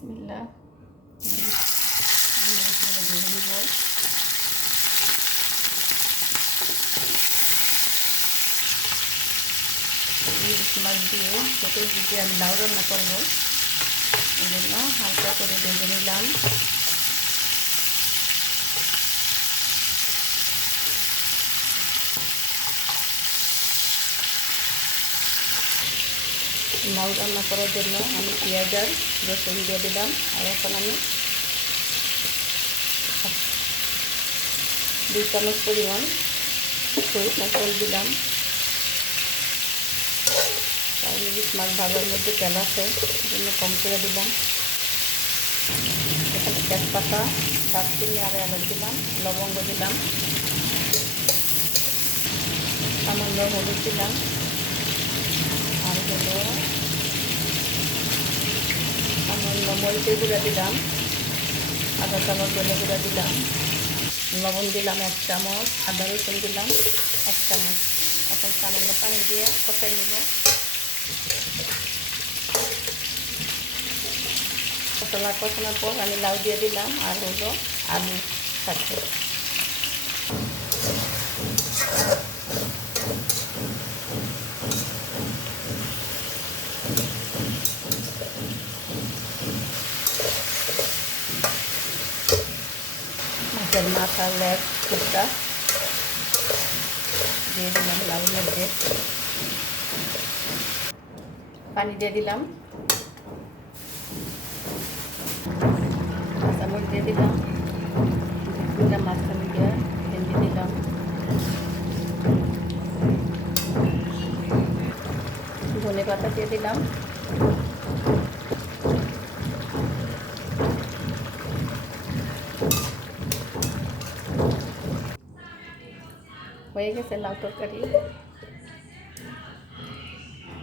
বিসমিল্লাহ। ইলিশ মাছ দিয়ে ছোটো দিকে আমি লাউ রান্না করবো, এই জন্য হালকা করে ভেজে নিলাম। লাউ রান্না করার জন্য আমি পেঁয়াজ আর রসুন দিয়ে দিলাম। আর এখন আমি 2 চামচ পরিমাণ সরিষার তেল দিলাম। কারণ ইলিশ মাছ ভাজার মধ্যে তেল আছে, জন্য কম করে দিলাম। এখানে তেজপাতা, দারচিনি আর এলাচ দিলাম, লবঙ্গ দিলাম, সামান্য হলুদ দিলাম, আর হলো সামান্য মরিচের গুঁড়া দিলাম, আদা চামচ ধনে গুঁড়া দিলাম, লবণ দিলাম 1 চামচ, আদা রসুন দিলাম 1 চামচ। এখন সামান্য পানি দিয়ে কষাই নেব। মশলা কষানোর পর আমি লাউ দিয়ে দিলাম আর হলো আলু সাথে। মাছের মাথা, লেজ, টুকরা দিয়ে দিলাম লাউর মধ্যে। পানি দিয়ে দিলাম, কাঁচামরিচ দিয়ে দিলাম, মাঝখানে দিয়ে ভেঙে দিলাম। ধনে পাতা দিয়ে দিলাম। হয়ে গেছে লাউ তরকারি।